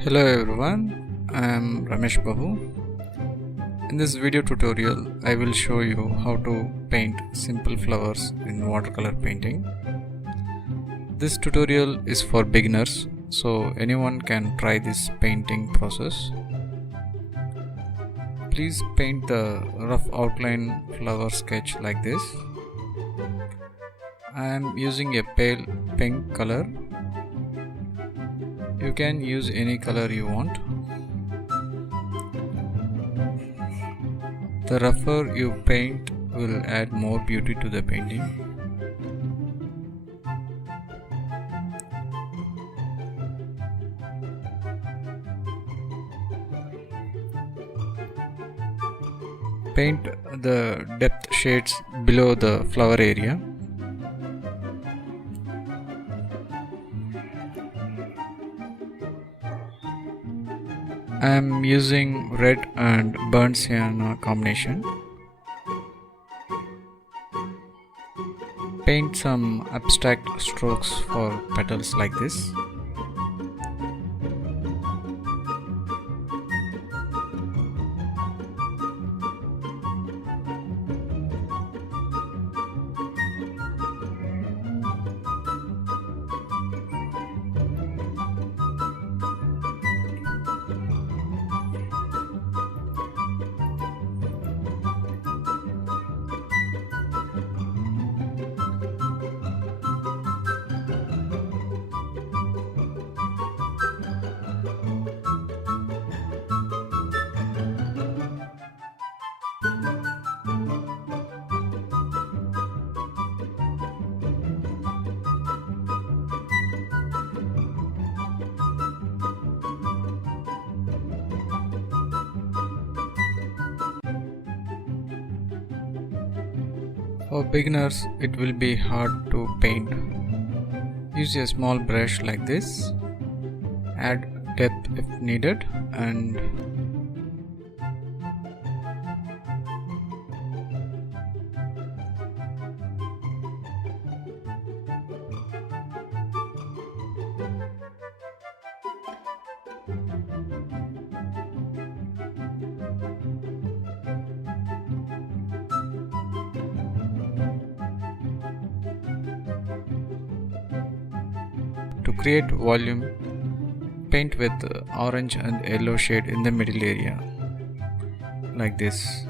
Hello everyone, I am Ramesh Babu. In this video tutorial, I will show you how to paint simple flowers in watercolor painting. This tutorial is for beginners, so anyone can try this painting process. Please paint the rough outline flower sketch like this. I am using a pale pink color. You can use any color you want. The rougher you paint will add more beauty to the painting. Paint the depth shades below the flower area. I am using red and burnt sienna combination. Paint some abstract strokes for petals like this. For beginners, it will be hard to paint. Use a small brush like this. Add depth if needed and to create volume, paint with orange and yellow shade in the middle area like this.